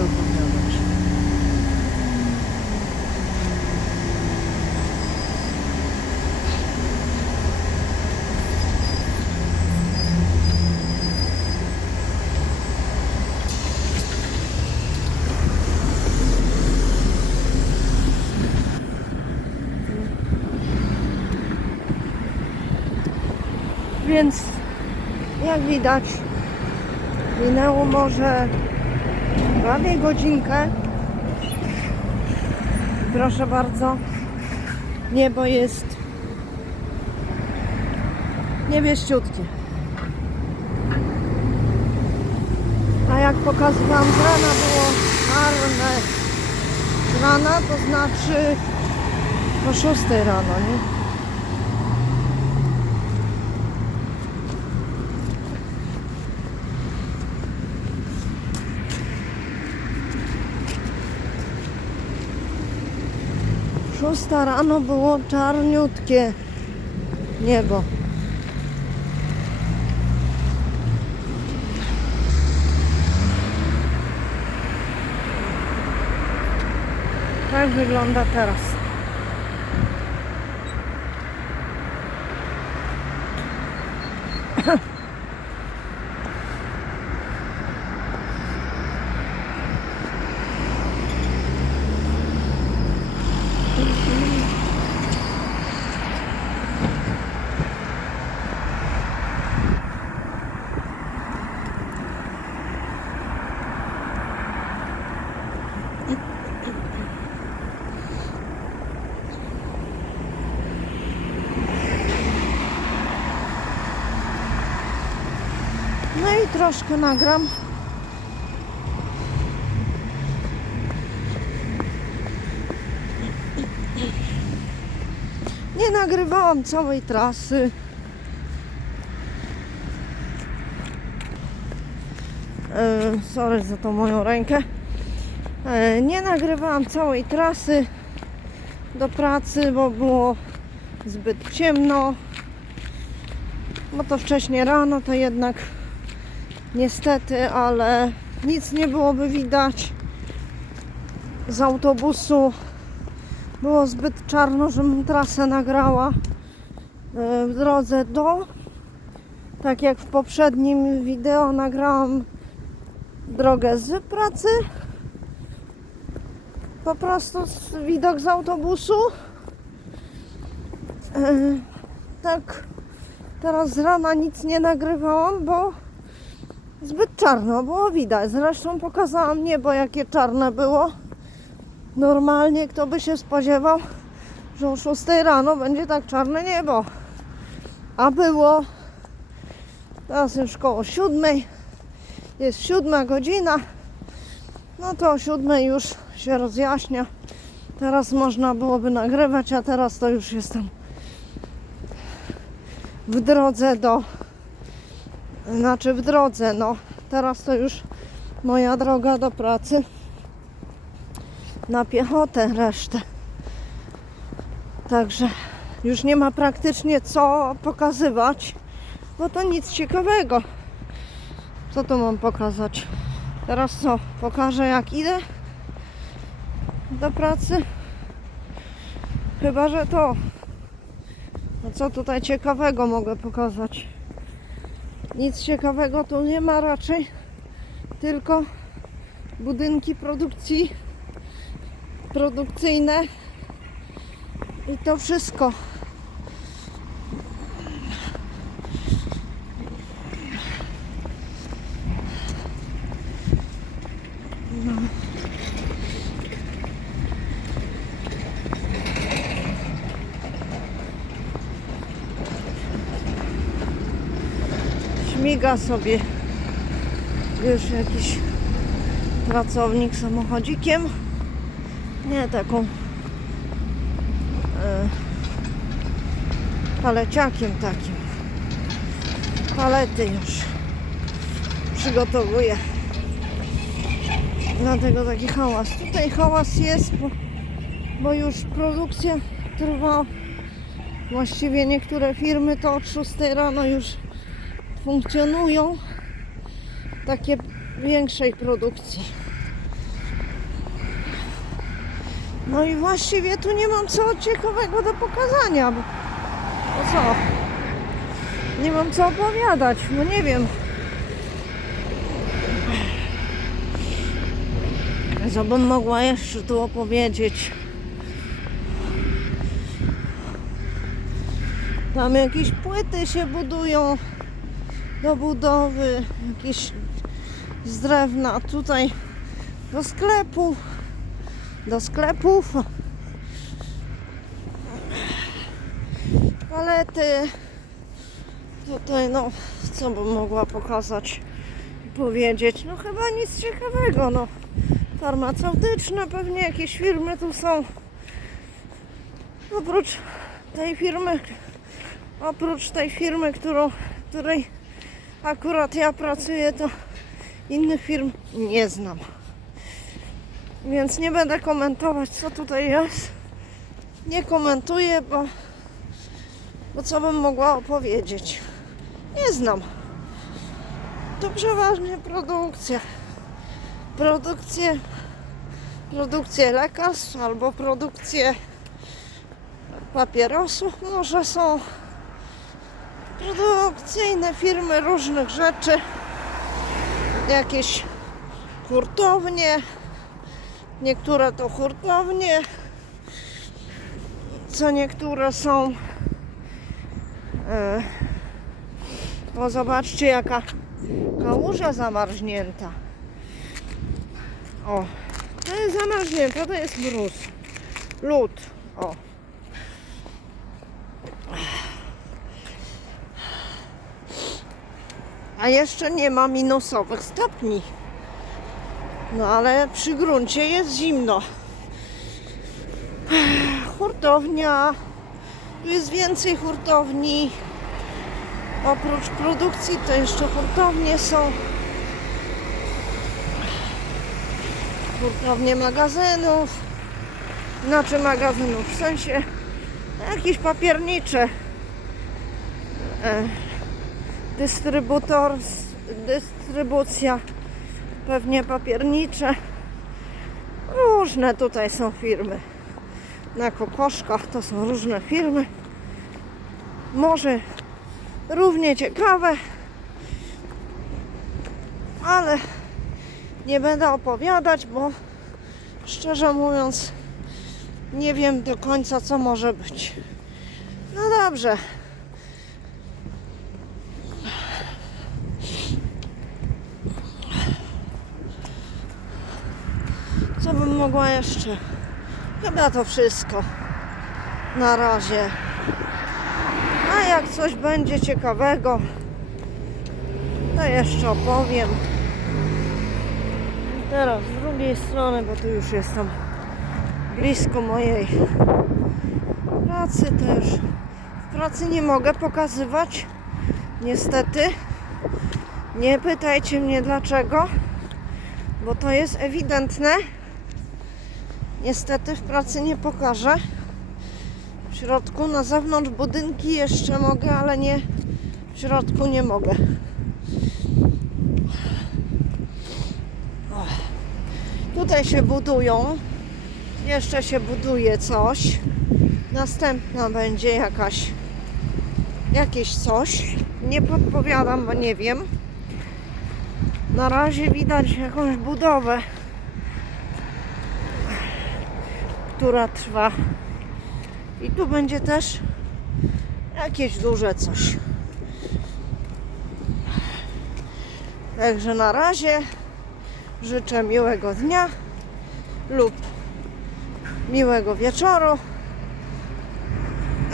będę opowiadać. Więc jak widać minęło może prawie godzinkę. Proszę bardzo, niebo jest niebieściutkie. A jak pokazywałam z rana było czarne. Z rana to znaczy po 6 rano, nie? Szósta rano było czarniutkie niebo. Tak wygląda teraz. No i troszkę nagram. Nie nagrywałam całej trasy. E, sorry za tą moją rękę. E, nie nagrywałam całej trasy do pracy, bo było zbyt ciemno. No to wcześnie rano, to jednak niestety, ale nic nie byłoby widać z autobusu. Było zbyt czarno, żebym trasę nagrała e, w drodze do. Tak jak w poprzednim wideo nagrałam drogę z pracy. Po prostu widok z autobusu. E, Tak Teraz z rana nic nie nagrywałam, bo zbyt czarno było widać. Zresztą pokazałam niebo, jakie czarne było. Normalnie kto by się spodziewał, że o 6 rano będzie tak czarne niebo. A było teraz już koło 7. Jest 7 godzina. No to o 7 już się rozjaśnia. Teraz można byłoby nagrywać, a teraz to już jestem w drodze do. Znaczy w drodze, no. Teraz to już moja droga do pracy. Na piechotę resztę. Także już nie ma praktycznie co pokazywać, bo to nic ciekawego. Co tu mam pokazać? Teraz co? Pokażę jak idę do pracy. Chyba, że to. No co tutaj ciekawego mogę pokazać? Nic ciekawego tu nie ma raczej, tylko budynki produkcji produkcyjne i to wszystko. Śmiga sobie już jakiś pracownik samochodzikiem. Nie taką e, paleciakiem takim. Palety już przygotowuje. Dlatego taki hałas. Tutaj hałas jest, bo, bo już produkcja trwa. Właściwie niektóre firmy to od 6 rano już funkcjonują. Takie większej produkcji. No i właściwie tu nie mam co ciekawego do pokazania. Bo, co? Nie mam co opowiadać, no nie wiem. Co bym mogła jeszcze tu opowiedzieć? Tam jakieś płyty się budują do budowy, jakieś z drewna. Tutaj do sklepu, do sklepów. Palety. Tutaj no, co bym mogła pokazać, powiedzieć? No chyba nic ciekawego, no. Farmaceutyczne pewnie jakieś firmy tu są. Oprócz tej firmy, oprócz tej firmy, którą, której akurat ja pracuję, to innych firm nie znam. Więc nie będę komentować, co tutaj jest. Nie komentuję, bo, bo co bym mogła opowiedzieć? Nie znam. To przeważnie produkcja. Produkcje, produkcje lekarstw albo produkcje papierosów może są produkcyjne firmy różnych rzeczy. Jakieś hurtownie. Niektóre to hurtownie. Co niektóre są e, o zobaczcie jaka kałuża zamarznięta. O to jest zamarznięta to jest mróz. Lód. O A jeszcze nie ma minusowych stopni. No ale przy gruncie jest zimno. Hurtownia. Tu jest więcej hurtowni. Oprócz produkcji to jeszcze hurtownie są. Hurtownie magazynów. Znaczy magazynów w sensie jakieś papiernicze. E, dystrybutor, dystrybucja, pewnie papiernicze. Różne tutaj są firmy. Na kokoszkach to są różne firmy. Może równie ciekawe, ale nie będę opowiadać, bo szczerze mówiąc nie wiem do końca co może być. No dobrze. Co bym mogła jeszcze? Chyba to wszystko. Na razie. A jak coś będzie ciekawego, to jeszcze opowiem. Teraz z drugiej strony, bo tu już jestem blisko mojej pracy, już w pracy nie mogę pokazywać. Niestety. Nie pytajcie mnie dlaczego, bo to jest ewidentne. Niestety w pracy nie pokażę. W środku, na zewnątrz budynki jeszcze mogę, ale nie w środku nie mogę. Tutaj się budują. Jeszcze się buduje coś. Następna będzie jakaś jakieś coś. Nie podpowiadam, bo nie wiem. Na razie widać jakąś budowę. Która trwa. I tu będzie też jakieś duże coś. Także na razie życzę miłego dnia lub miłego wieczoru.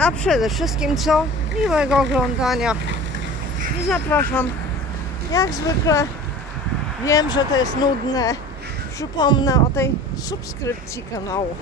A przede wszystkim co? Miłego oglądania. I zapraszam Jak zwykle wiem, że to jest nudne. Przypomnę o tej subskrypcji kanału.